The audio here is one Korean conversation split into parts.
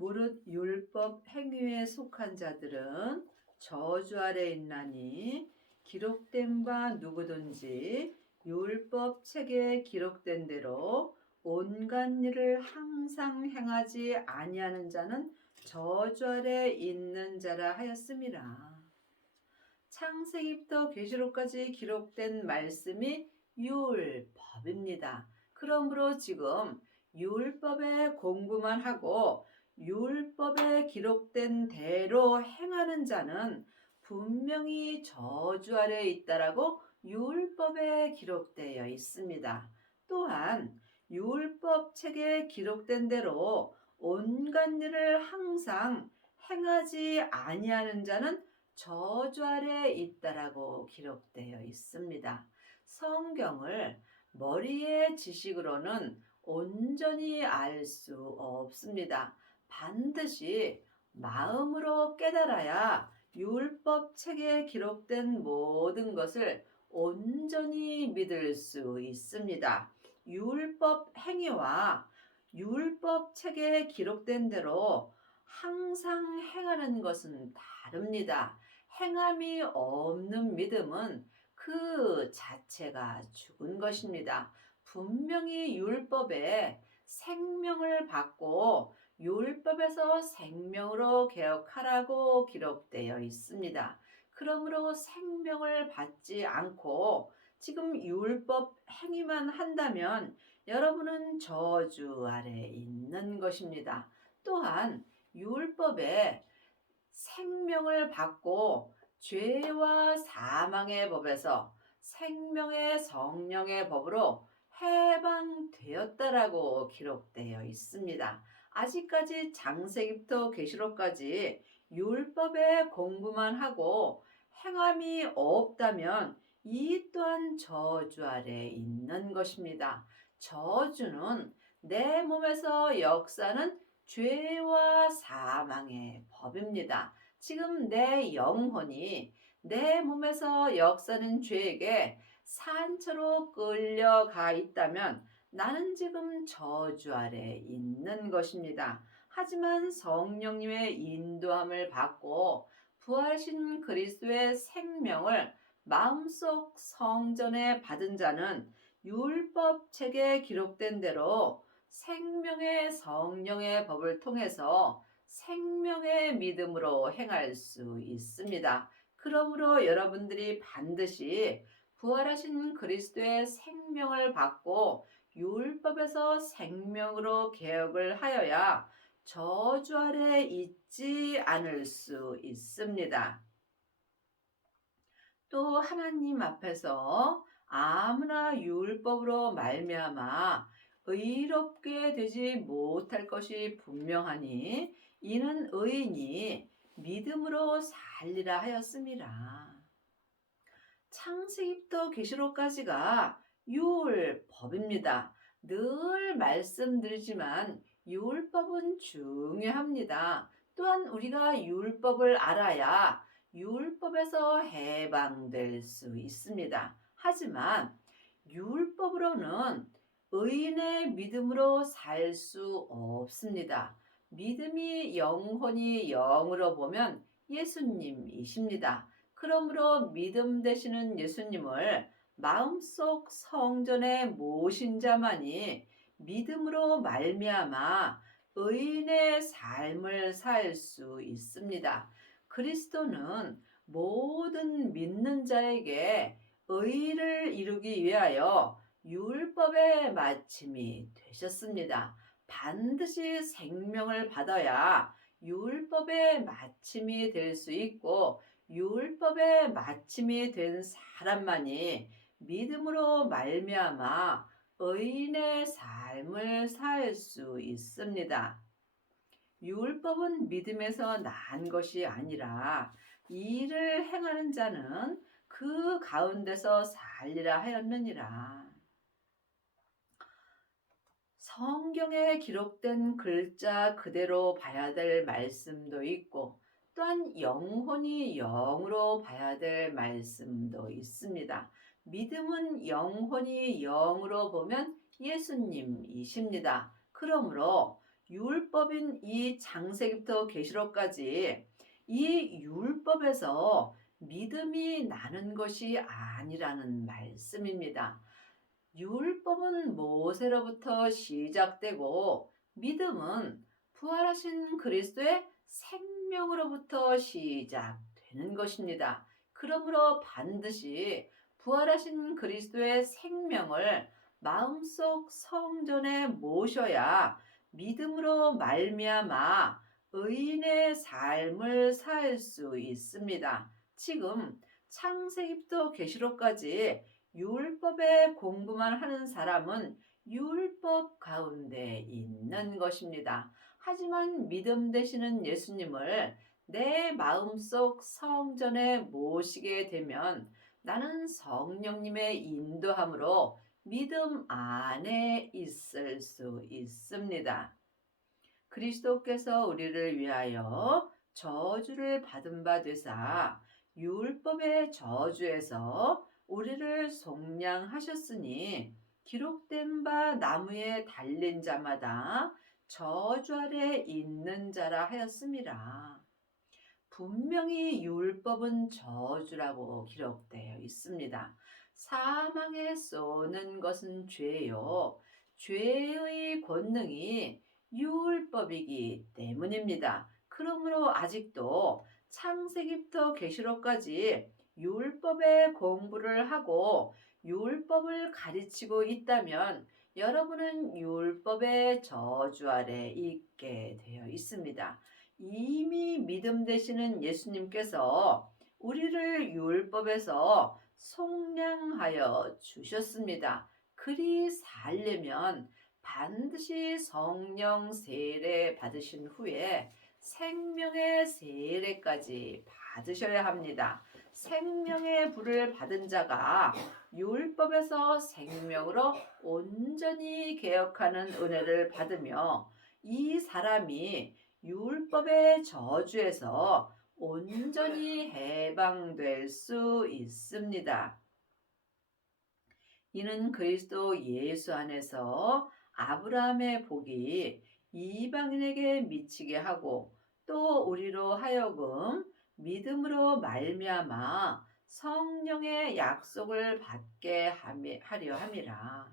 무릇 율법 행위에 속한 자들은 저주 아래 있나니 기록된 바 누구든지 율법 책에 기록된 대로 온갖 일을 항상 행하지 아니하는 자는 저주 아래 있는 자라 하였음이라. 창세기부터 계시록까지 기록된 말씀이 율법입니다. 그러므로 지금 율법의 공부만 하고 율법에 기록된 대로 행하는 자는 분명히 저주 아래에 있다라고 율법에 기록되어 있습니다. 또한 율법 책에 기록된 대로 온갖 일을 항상 행하지 아니하는 자는 저주 아래 있다라고 기록되어 있습니다. 성경을 머리의 지식으로는 온전히 알 수 없습니다. 반드시 마음으로 깨달아야 율법 책에 기록된 모든 것을 온전히 믿을 수 있습니다. 율법 행위와 율법 책에 기록된 대로 항상 행하는 것은 다릅니다. 행함이 없는 믿음은 그 자체가 죽은 것입니다. 분명히 율법에 생명을 받고 율법에서 생명으로 개혁하라고 기록되어 있습니다. 그러므로 생명을 받지 않고 지금 율법 행위만 한다면 여러분은 저주 아래 있는 것입니다. 또한 율법에 생명을 받고 죄와 사망의 법에서 생명의 성령의 법으로 해방되었다라고 기록되어 있습니다. 아직까지 창세기부터 계시록까지 율법의 공부만 하고 행함이 없다면 이 또한 저주 아래 있는 것입니다. 저주는 내 몸에서 역사는 죄와 사망의 법입니다. 지금 내 영혼이 내 몸에서 역사는 죄에게 산처로 끌려가 있다면 나는 지금 저주 아래 있는 것입니다. 하지만 성령님의 인도함을 받고 부활신 그리스도의 생명을 마음속 성전에 받은 자는 율법 책에 기록된 대로 생명의 성령의 법을 통해서 생명의 믿음으로 행할 수 있습니다. 그러므로 여러분들이 반드시 부활하신 그리스도의 생명을 받고 율법에서 생명으로 개혁을 하여야 저주 아래 있지 않을 수 있습니다. 또 하나님 앞에서 아무나 율법으로 말미암아 의롭게 되지 못할 것이 분명하니 이는 의인이 믿음으로 살리라 하였음이라. 창세기부터 계시록까지가 율법입니다. 늘 말씀드리지만 율법은 중요합니다. 또한 우리가 율법을 알아야 율법에서 해방될 수 있습니다. 하지만 율법으로는 의인의 믿음으로 살 수 없습니다. 믿음이 영혼이 영으로 보면 예수님이십니다. 그러므로 믿음 되시는 예수님을 마음속 성전에 모신 자만이 믿음으로 말미암아 의인의 삶을 살 수 있습니다. 그리스도는 모든 믿는 자에게 의를 이루기 위하여 율법의 마침이 되셨습니다. 반드시 생명을 받아야 율법의 마침이 될 수 있고 율법의 마침이 된 사람만이 믿음으로 말미암아 의인의 삶을 살 수 있습니다. 율법은 믿음에서 난 것이 아니라 이를 행하는 자는 그 가운데서 살리라 하였느니라. 성경에 기록된 글자 그대로 봐야 될 말씀도 있고 또한 영혼이 영으로 봐야 될 말씀도 있습니다. 믿음은 영혼이 영으로 보면 예수님이십니다. 그러므로 율법인 이 창세기부터 계시록까지 이 율법에서 믿음이 나는 것이 아니라는 말씀입니다. 율법은 모세로부터 시작되고 믿음은 부활하신 그리스도의 생명으로부터 시작되는 것입니다. 그러므로 반드시 부활하신 그리스도의 생명을 마음속 성전에 모셔야 믿음으로 말미암아 의인의 삶을 살 수 있습니다. 지금 창세기부터 계시록까지 율법의 공부만 하는 사람은 율법 가운데 있는 것입니다. 하지만 믿음 되시는 예수님을 내 마음속 성전에 모시게 되면 나는 성령님의 인도함으로 믿음 안에 있을 수 있습니다. 그리스도께서 우리를 위하여 저주를 받은 바 되사 율법의 저주에서 우리를 속량하셨으니 기록된 바 나무에 달린 자마다 저주 아래 있는 자라 하였음이라. 분명히 율법은 저주라고 기록되어 있습니다. 사망에 쏘는 것은 죄요. 죄의 권능이 율법이기 때문입니다. 그러므로 아직도 창세기부터 계시록까지 율법의 공부를 하고 율법을 가르치고 있다면 여러분은 율법의 저주 아래 있게 되어 있습니다. 이미 믿음 되시는 예수님께서 우리를 율법에서 속량하여 주셨습니다. 그리 살려면 반드시 성령 세례 받으신 후에 생명의 세례까지 받으셔야 합니다. 생명의 불을 받은 자가 율법에서 생명으로 온전히 개혁하는 은혜를 받으며 이 사람이 율법의 저주에서 온전히 해방될 수 있습니다. 이는 그리스도 예수 안에서 아브라함의 복이 이방인에게 미치게 하고 또 우리로 하여금 믿음으로 말미암아 성령의 약속을 받게 하려 함이라.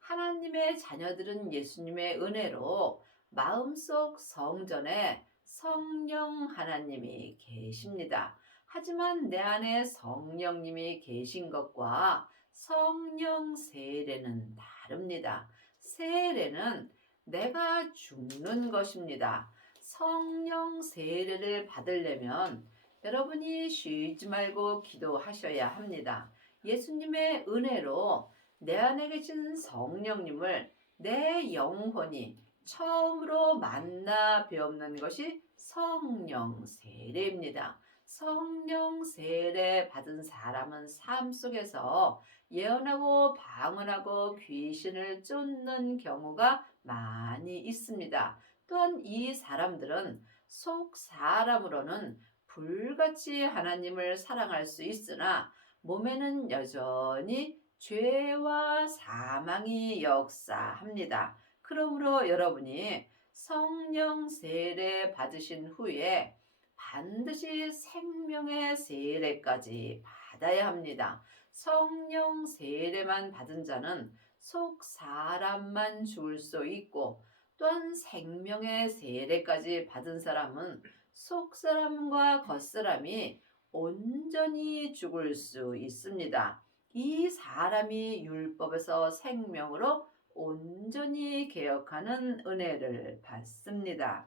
하나님의 자녀들은 예수님의 은혜로 마음속 성전에 성령 하나님이 계십니다. 하지만 내 안에 성령님이 계신 것과 성령 세례는 다릅니다. 세례는 내가 죽는 것입니다. 성령 세례를 받으려면 여러분이 쉬지 말고 기도하셔야 합니다. 예수님의 은혜로 내 안에 계신 성령님을 내 영혼이 처음으로 만나 배우는 것이 성령 세례입니다. 성령 세례 받은 사람은 삶 속에서 예언하고 방언하고 귀신을 쫓는 경우가 많이 있습니다. 또한 이 사람들은 속 사람으로는 불같이 하나님을 사랑할 수 있으나 몸에는 여전히 죄와 사망이 역사합니다. 그러므로 여러분이 성령 세례 받으신 후에 반드시 생명의 세례까지 받아야 합니다. 성령 세례만 받은 자는 속 사람만 죽을 수 있고 또한 생명의 세례까지 받은 사람은 속 사람과 겉 사람이 온전히 죽을 수 있습니다. 이 사람이 율법에서 생명으로 온전히 개혁하는 은혜를 받습니다.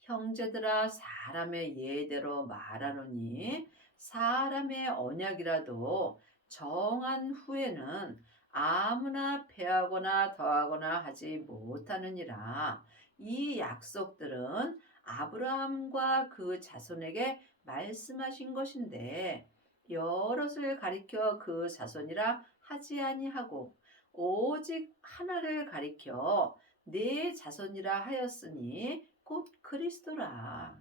형제들아 사람의 예대로 말하노니 사람의 언약이라도 정한 후에는 아무나 패하거나 더하거나 하지 못하느니라. 이 약속들은 아브라함과 그 자손에게 말씀하신 것인데 여럿을 가리켜 그 자손이라 하지 아니하고 오직 하나를 가리켜 네 자손이라 하였으니 곧 그리스도라.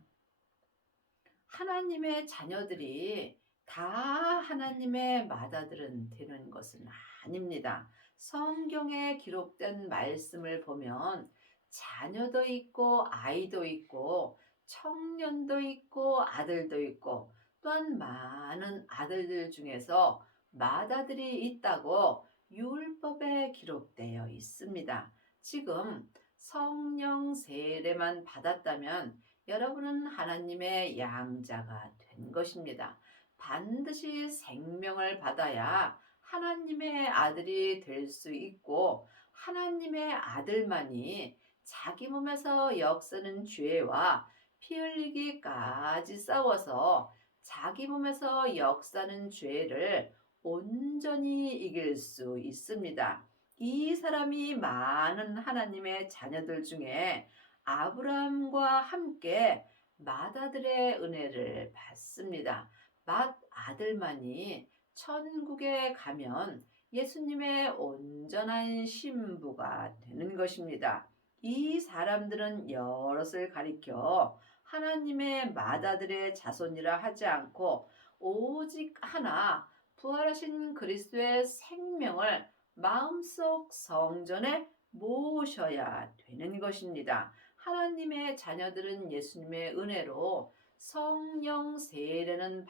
하나님의 자녀들이 다 하나님의 맏아들은 되는 것은 아닙니다. 성경에 기록된 말씀을 보면 자녀도 있고 아이도 있고 청년도 있고 아들도 있고 또한 많은 아들들 중에서 맏아들이 있다고 율법에 기록되어 있습니다. 지금 성령 세례만 받았다면 여러분은 하나님의 양자가 된 것입니다. 반드시 생명을 받아야 하나님의 아들이 될 수 있고 하나님의 아들만이 자기 몸에서 역사는 죄와 피 흘리기까지 싸워서 자기 몸에서 역사는 죄를 온전히 이길 수 있습니다. 이 사람이 많은 하나님의 자녀들 중에 아브라함과 함께 맏아들의 은혜를 받습니다. 맏아들만이 천국에 가면 예수님의 온전한 신부가 되는 것입니다. 이 사람들은 여럿을 가리켜 하나님의 맏아들의 자손이라 하지 않고 오직 하나 부활하신 그리스도의 생명을 마음속 성전에 모으셔야 되는 것입니다. 하나님의 자녀들은 예수님의 은혜로 성령 세례는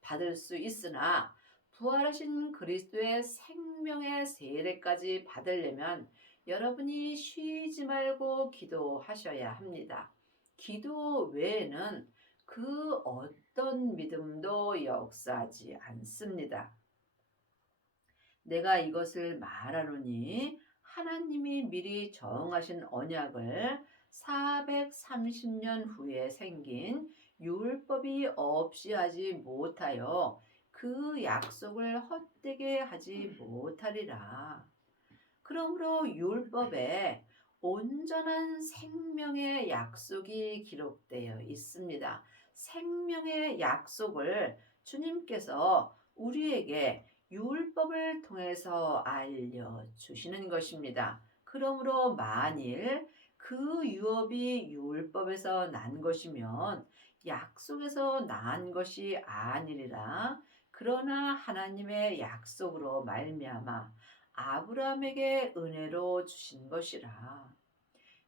받을 수 있으나 부활하신 그리스도의 생명의 세례까지 받으려면 여러분이 쉬지 말고 기도하셔야 합니다. 기도 외에는 그 어떤 믿음도 역사하지 않습니다. 내가 이것을 말하노니 하나님이 미리 정하신 언약을 430년 후에 생긴 율법이 없이 하지 못하여 그 약속을 헛되게 하지 못하리라. 그러므로 율법에 온전한 생명의 약속이 기록되어 있습니다. 생명의 약속을 주님께서 우리에게 율법을 통해서 알려주시는 것입니다. 그러므로 만일 그 유업이 율법에서 난 것이면 약속에서 난 것이 아니리라. 그러나 하나님의 약속으로 말미암아 아브라함에게 은혜로 주신 것이라.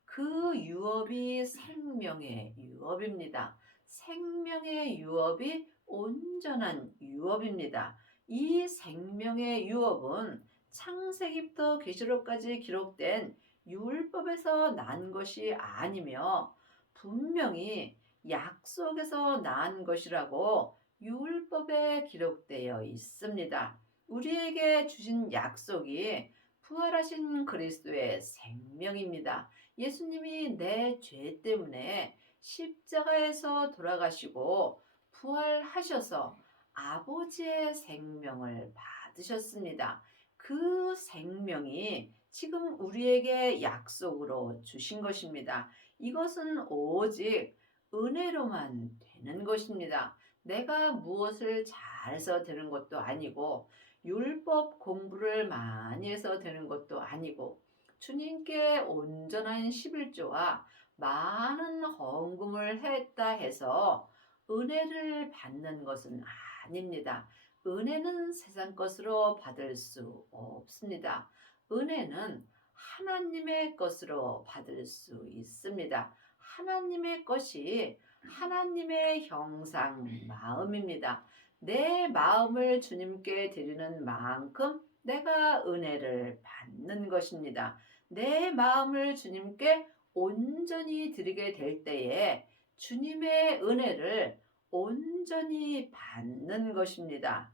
그 유업이 생명의 유업입니다. 생명의 유업이 온전한 유업입니다. 이 생명의 유업은 창세기부터 계시록까지 기록된 율법에서 난 것이 아니며 분명히 약속에서 난 것이라고 율법에 기록되어 있습니다. 우리에게 주신 약속이 부활하신 그리스도의 생명입니다. 예수님이 내 죄 때문에 십자가에서 돌아가시고 부활하셔서 아버지의 생명을 받으셨습니다. 그 생명이 지금 우리에게 약속으로 주신 것입니다. 이것은 오직 은혜로만 되는 것입니다. 내가 무엇을 잘해서 되는 것도 아니고 율법 공부를 많이 해서 되는 것도 아니고 주님께 온전한 11조와 많은 헌금을 했다 해서 은혜를 받는 것은 아닙니다. 은혜는 세상 것으로 받을 수 없습니다. 은혜는 하나님의 것으로 받을 수 있습니다. 하나님의 것이 하나님의 형상 마음입니다. 내 마음을 주님께 드리는 만큼 내가 은혜를 받는 것입니다. 내 마음을 주님께 온전히 드리게 될 때에 주님의 은혜를 온전히 받는 것입니다.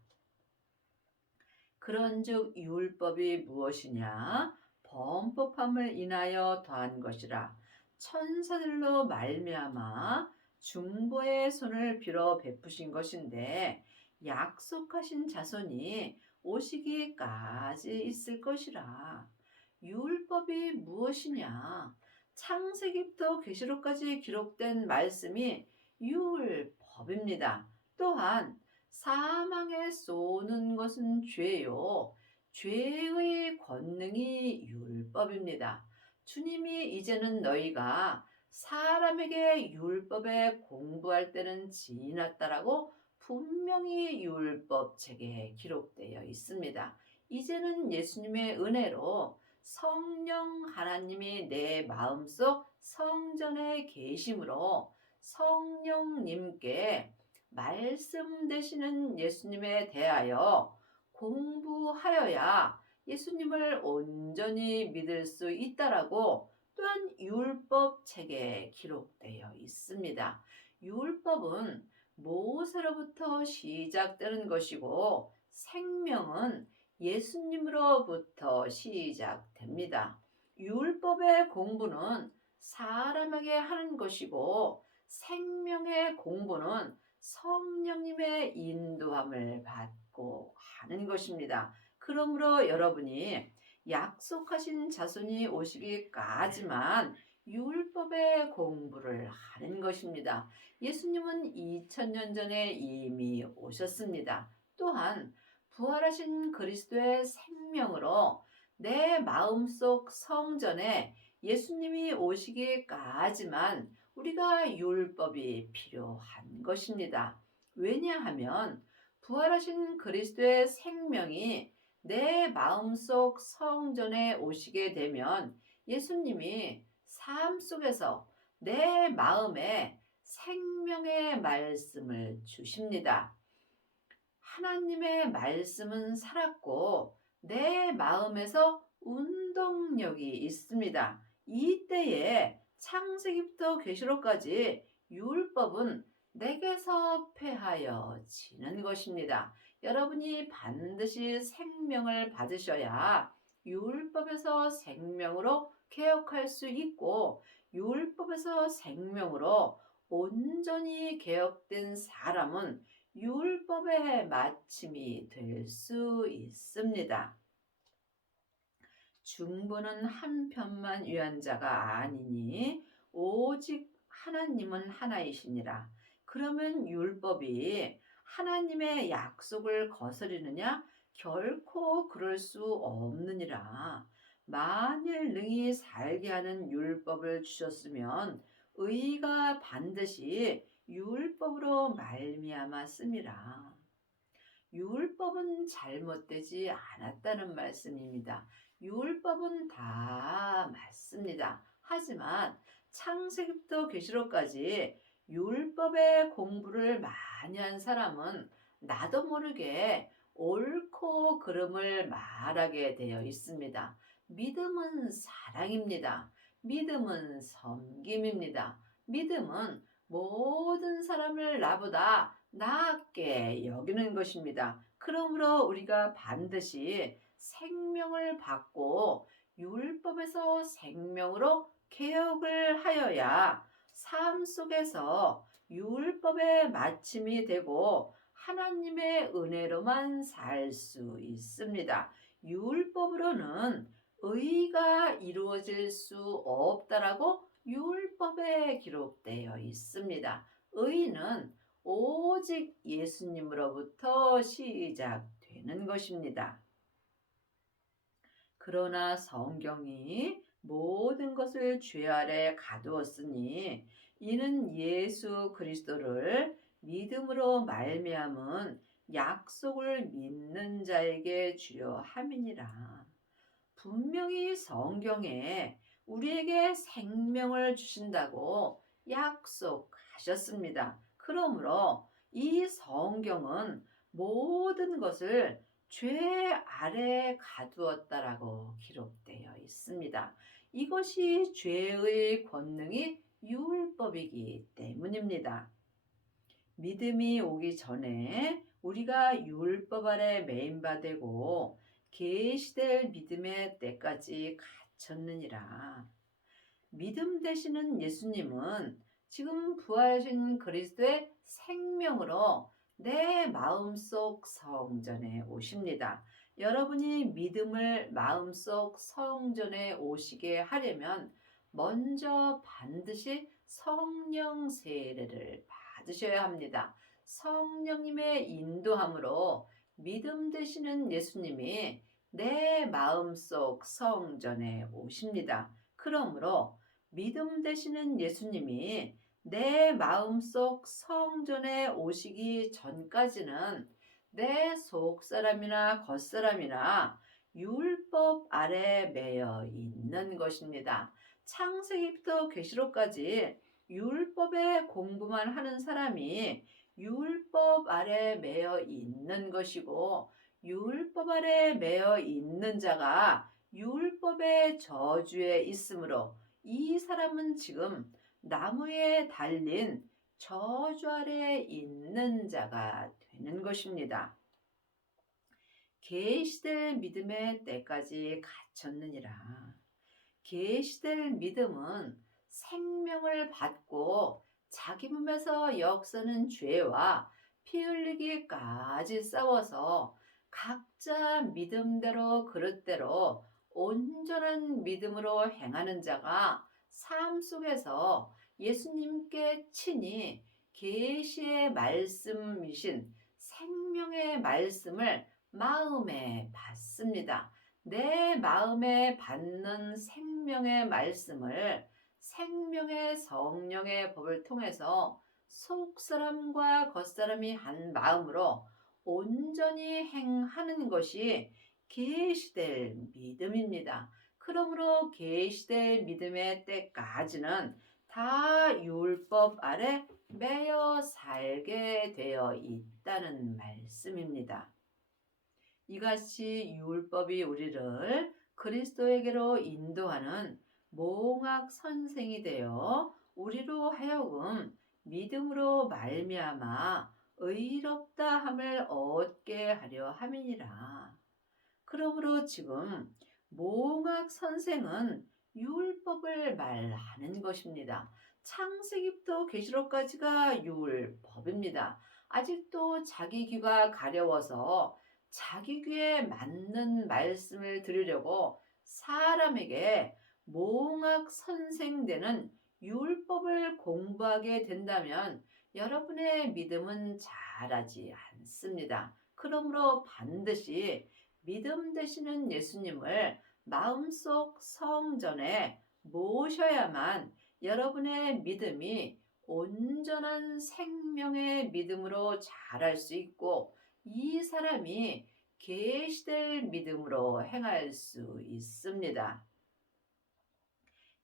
그런즉 율법이 무엇이냐? 범법함을 인하여 더한 것이라. 천사들로 말미암아 중보의 손을 빌어 베푸신 것인데 약속하신 자손이 오시기까지 있을 것이라. 율법이 무엇이냐? 창세기부터 계시록까지 기록된 말씀이 율법입니다. 또한 사망에 쏘는 것은 죄요. 죄의 권능이 율법입니다. 주님이 이제는 너희가 사람에게 율법에 공부할 때는 지났다라고 분명히 율법책에 기록되어 있습니다. 이제는 예수님의 은혜로 성령 하나님이 내 마음속 성전에 계심으로 성령님께 말씀 되시는 예수님에 대하여 공부하여야 예수님을 온전히 믿을 수 있다라고 또한 율법 책에 기록되어 있습니다. 율법은 모세로부터 시작되는 것이고 생명은 예수님으로부터 시작됩니다. 율법의 공부는 사람에게 하는 것이고 생명의 공부는 성령님의 인도함을 받고 하는 것입니다. 그러므로 여러분이 약속하신 자손이 오시기까지만 율법의 공부를 하는 것입니다. 예수님은 2000년 전에 이미 오셨습니다. 또한 부활하신 그리스도의 생명으로 내 마음속 성전에 예수님이 오시기까지만 우리가 율법이 필요한 것입니다. 왜냐하면 부활하신 그리스도의 생명이 내 마음속 성전에 오시게 되면 예수님이 삶 속에서 내 마음에 생명의 말씀을 주십니다. 하나님의 말씀은 살았고 내 마음에서 운동력이 있습니다. 이때에 창세기부터 계시록까지 율법은 내게서 폐하여지는 것입니다. 여러분이 반드시 생명을 받으셔야 율법에서 생명으로 개혁할 수 있고 율법에서 생명으로 온전히 개혁된 사람은 율법의 마침이 될 수 있습니다. 중보는 한 편만 위한 자가 아니니 오직 하나님은 하나이시니라. 그러면 율법이 하나님의 약속을 거스르느냐? 결코 그럴 수 없느니라. 만일 능히 살게 하는 율법을 주셨으면 의가 반드시 율법으로 말미암아 씀이라. 율법은 잘못되지 않았다는 말씀입니다. 율법은 다 맞습니다. 하지만 창세기부터 계시록까지 율법의 공부를 많이 한 사람은 나도 모르게 옳고 그름을 말하게 되어 있습니다. 믿음은 사랑입니다. 믿음은 섬김입니다. 믿음은 모든 사람을 나보다 낫게 여기는 것입니다. 그러므로 우리가 반드시 생명을 받고 율법에서 생명으로 개혁을 하여야 삶 속에서 율법의 마침이 되고 하나님의 은혜로만 살 수 있습니다. 율법으로는 의가 이루어질 수 없다라고 율법에 기록되어 있습니다. 의는 오직 예수님으로부터 시작되는 것입니다. 그러나 성경이 모든 것을 죄 아래 가두었으니 이는 예수 그리스도를 믿음으로 말미암은 약속을 믿는 자에게 주려 함이니라. 분명히 성경에 우리에게 생명을 주신다고 약속하셨습니다. 그러므로 이 성경은 모든 것을 죄 아래 가두었다라고 기록되어 있습니다. 이것이 죄의 권능이 율법이기 때문입니다. 믿음이 오기 전에 우리가 율법 아래 매인바 되고 계시될 믿음의 때까지 갇혔느니라. 믿음 되시는 예수님은 지금 부활하신 그리스도의 생명으로 내 마음속 성전에 오십니다. 여러분이 믿음을 마음속 성전에 오시게 하려면 먼저 반드시 성령 세례를 받으셔야 합니다. 성령님의 인도함으로 믿음 되시는 예수님이 내 마음속 성전에 오십니다. 그러므로 믿음 되시는 예수님이 내 마음속 성전에 오시기 전까지는 내 속사람이나 겉사람이나 율법 아래 매여 있는 것입니다. 창세기부터 계시록까지 율법의 공부만 하는 사람이 율법 아래 매여 있는 것이고, 율법 아래 매여 있는 자가 율법의 저주에 있으므로 이 사람은 지금 나무에 달린 저주 아래 있는 자가 되는 것입니다. 계시될 믿음의 때까지 갇혔느니라. 계시될 믿음은 생명을 받고 자기 몸에서 역사는 죄와 피 흘리기까지 싸워서 각자 믿음대로 그릇대로 온전한 믿음으로 행하는 자가 삶 속에서 예수님께 친히 계시의 말씀이신 생명의 말씀을 마음에 받습니다. 내 마음에 받는 생명의 말씀을 생명의 성령의 법을 통해서 속사람과 겉사람이 한 마음으로 온전히 행하는 것이 계시될 믿음입니다. 그러므로 계시될 믿음의 때까지는 다 율법 아래 매여 살게 되어 있다는 말씀입니다. 이같이 율법이 우리를 그리스도에게로 인도하는 몽학 선생이 되어 우리로 하여금 믿음으로 말미암아 의롭다 함을 얻게 하려 함이니라. 그러므로 지금 몽학 선생은 율법을 말하는 것입니다. 창세기부터 계시록까지가 율법입니다. 아직도 자기 귀가 가려워서 자기 귀에 맞는 말씀을 들으려고 사람에게 몽학 선생되는 율법을 공부하게 된다면 여러분의 믿음은 자라지 않습니다. 그러므로 반드시 믿음 되시는 예수님을 마음속 성전에 모셔야만 여러분의 믿음이 온전한 생명의 믿음으로 자랄 수 있고, 이 사람이 계시될 믿음으로 행할 수 있습니다.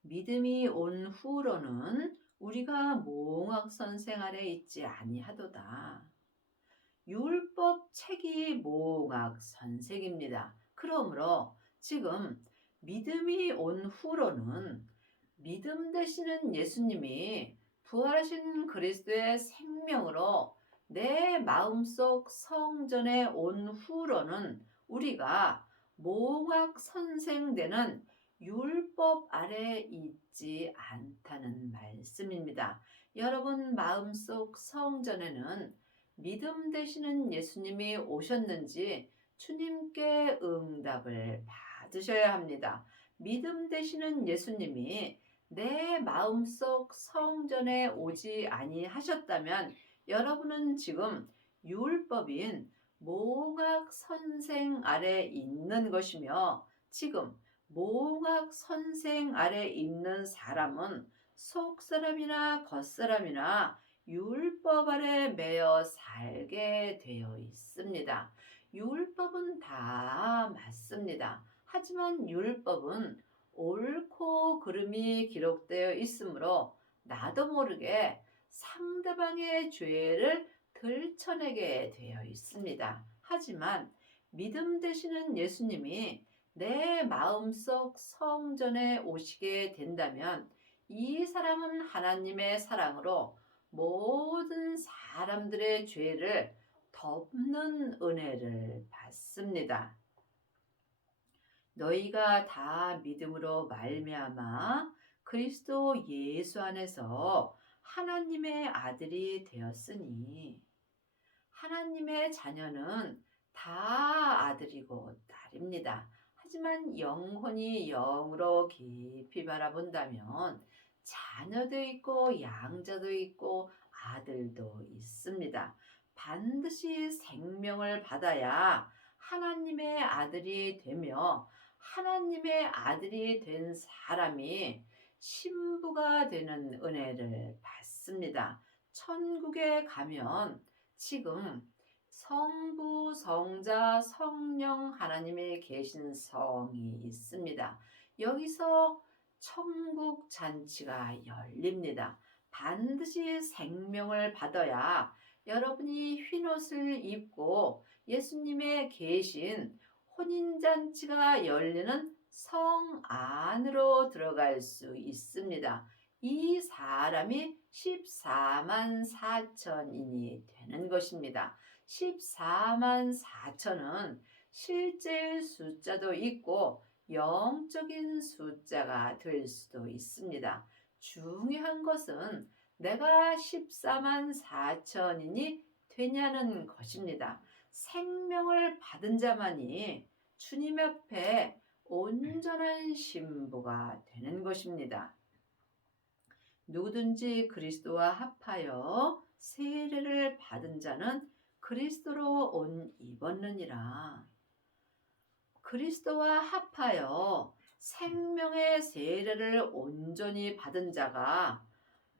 믿음이 온 후로는 우리가 몽학 선생 아래 있지 아니하도다. 율법 책이 몽학 선생입니다. 그러므로 지금 믿음이 온 후로는 믿음 되시는 예수님이 부활하신 그리스도의 생명으로 내 마음속 성전에 온 후로는 우리가 몽학 선생되는 율법 아래 있지 않다는 말씀입니다. 여러분 마음속 성전에는 믿음 되시는 예수님이 오셨는지 주님께 응답을 받으셔야 합니다. 믿음 되시는 예수님이 내 마음속 성전에 오지 아니하셨다면 여러분은 지금 율법인 몽학 선생 아래 있는 것이며, 지금 몽학 선생 아래 있는 사람은 속사람이나 겉사람이나 율법 아래 매여 살게 되어 있습니다. 율법은 다 맞습니다. 하지만 율법은 옳고 그름이 기록되어 있으므로 나도 모르게 상대방의 죄를 들춰내게 되어 있습니다. 하지만 믿음 되시는 예수님이 내 마음속 성전에 오시게 된다면 이 사람은 하나님의 사랑으로 모든 사람들의 죄를 덮는 은혜를 받습니다. 너희가 다 믿음으로 말미암아 그리스도 예수 안에서 하나님의 아들이 되었으니, 하나님의 자녀는 다 아들이고 딸입니다. 하지만 영혼이 영으로 깊이 바라본다면 자녀도 있고 양자도 있고 아들도 있습니다. 반드시 생명을 받아야 하나님의 아들이 되며, 하나님의 아들이 된 사람이 신부가 되는 은혜를 받습니다. 천국에 가면 지금 성부, 성자, 성령 하나님이 계신 성이 있습니다. 여기서 천국 잔치가 열립니다. 반드시 생명을 받아야 여러분이 흰옷을 입고 예수님의 계신 혼인잔치가 열리는 성 안으로 들어갈 수 있습니다. 이 사람이 14만 4천인이 되는 것입니다. 14만 4천은 실제 숫자도 있고 영적인 숫자가 될 수도 있습니다. 중요한 것은 내가 14만 4천인이 되냐는 것입니다. 생명을 받은 자만이 주님 앞에 온전한 신부가 되는 것입니다. 누구든지 그리스도와 합하여 세례를 받은 자는 그리스도로 옷 입었느니라. 그리스도와 합하여 생명의 세례를 온전히 받은 자가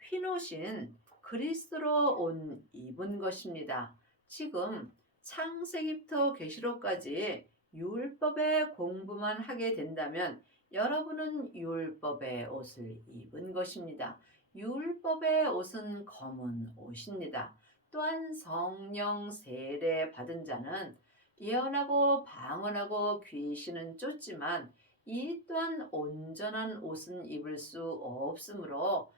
흰옷인 그리스도로 옷 입은 것입니다. 지금 창세기부터 계시록까지 율법의 공부만 하게 된다면 여러분은 율법의 옷을 입은 것입니다. 율법의 옷은 검은 옷입니다. 또한 성령 세례 받은 자는 예언하고 방언하고 귀신은 쫓지만 이 또한 온전한 옷은 입을 수 없으므로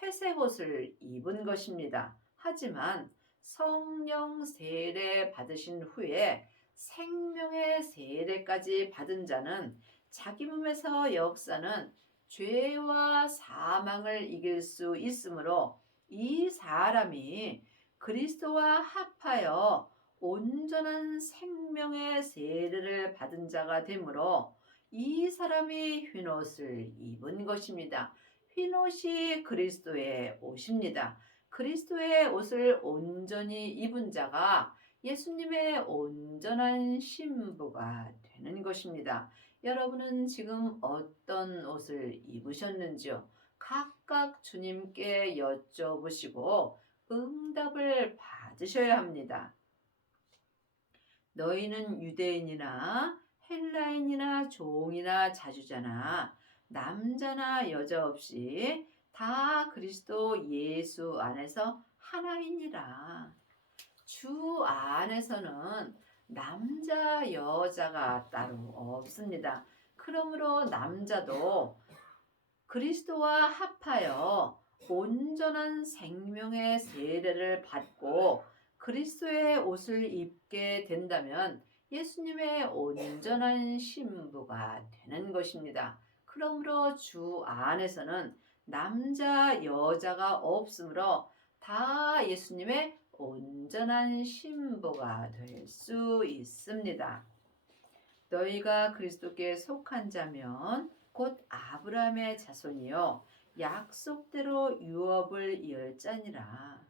회색 옷을 입은 것입니다. 하지만 성령 세례 받으신 후에 생명의 세례까지 받은 자는 자기 몸에서 역사는 죄와 사망을 이길 수 있으므로 이 사람이 그리스도와 합하여 온전한 생명의 세례를 받은 자가 되므로 이 사람이 흰옷을 입은 것입니다. 흰옷이 그리스도의 옷입니다. 그리스도의 옷을 온전히 입은 자가 예수님의 온전한 신부가 되는 것입니다. 여러분은 지금 어떤 옷을 입으셨는지요? 각각 주님께 여쭤보시고 응답을 받으셔야 합니다. 너희는 유대인이나 헬라인이나 종이나 자주자나 남자나 여자 없이 다 그리스도 예수 안에서 하나이니라. 주 안에서는 남자 여자가 따로 없습니다. 그러므로 남자도 그리스도와 합하여 온전한 생명의 세례를 받고 그리스도의 옷을 입게 된다면 예수님의 온전한 신부가 되는 것입니다. 그러므로 주 안에서는 남자 여자가 없으므로 다 예수님의 온전한 신부가 될 수 있습니다. 너희가 그리스도께 속한 자면 곧 아브라함의 자손이요 약속대로 유업을 이을 자니라.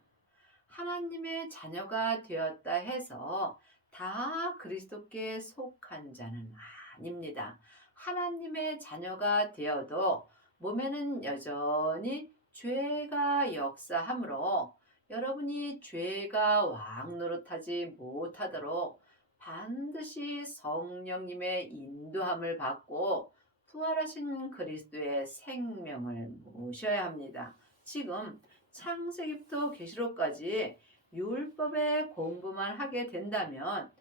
하나님의 자녀가 되었다 해서 다 그리스도께 속한 자는 아닙니다. 하나님의 자녀가 되어도 몸에는 여전히 죄가 역사하므로 여러분이 죄가 왕 노릇하지 못하도록 반드시 성령님의 인도함을 받고 부활하신 그리스도의 생명을 모셔야 합니다. 지금 창세기부터 계시록까지 율법의 공부만 하게 된다면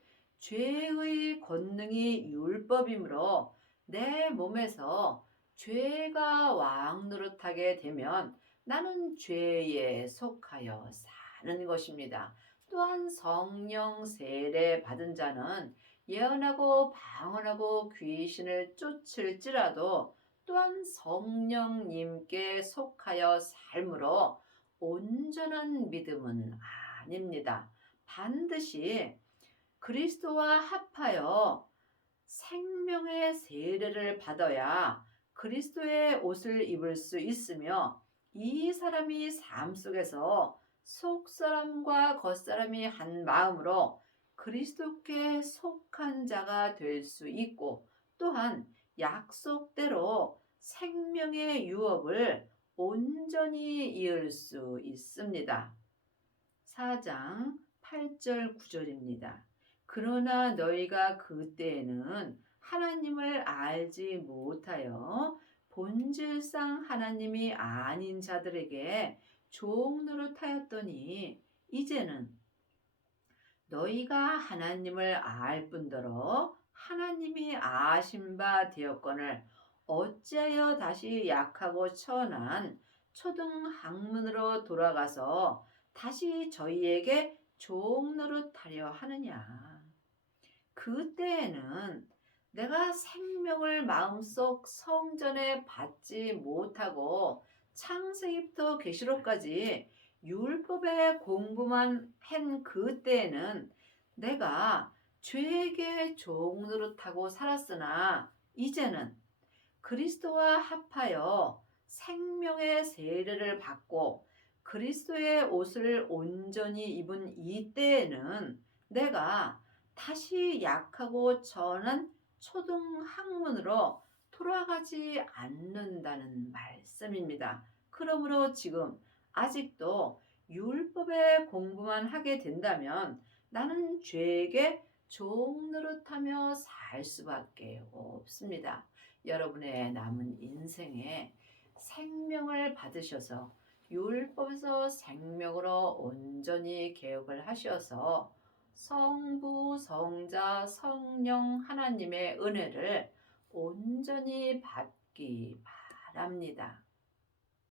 죄의 권능이 율법이므로 내 몸에서 죄가 왕 노릇하게 되면 나는 죄에 속하여 사는 것입니다. 또한 성령 세례 받은 자는 예언하고 방언하고 귀신을 쫓을지라도 또한 성령님께 속하여 삶으로 온전한 믿음은 아닙니다. 반드시 그리스도와 합하여 생명의 세례를 받아야 그리스도의 옷을 입을 수 있으며 이 사람이 삶 속에서 속사람과 겉사람이 한 마음으로 그리스도께 속한 자가 될 수 있고 또한 약속대로 생명의 유업을 온전히 이을 수 있습니다. 4장 8절 9절입니다. 그러나 너희가 그때에는 하나님을 알지 못하여 본질상 하나님이 아닌 자들에게 종 노릇하였더니 이제는 너희가 하나님을 알 뿐더러 하나님이 아신 바 되었거늘 어찌하여 다시 약하고 천한 초등 학문으로 돌아가서 다시 저희에게 종 노릇하려 하느냐. 그때에는 내가 생명을 마음속 성전에 받지 못하고 창세기부터 계시록까지 율법의 공부만 한 그때에는 내가 죄에게 종 노릇하고 살았으나 이제는 그리스도와 합하여 생명의 세례를 받고 그리스도의 옷을 온전히 입은 이때에는 내가 다시 약하고 천한 초등학문으로 돌아가지 않는다는 말씀입니다. 그러므로 지금 아직도 율법의 공부만 하게 된다면 나는 죄에게 종 노릇하며 살 수밖에 없습니다. 여러분의 남은 인생에 생명을 받으셔서 율법에서 생명으로 온전히 개혁을 하셔서 성부, 성자, 성령 하나님의 은혜를 온전히 받기 바랍니다.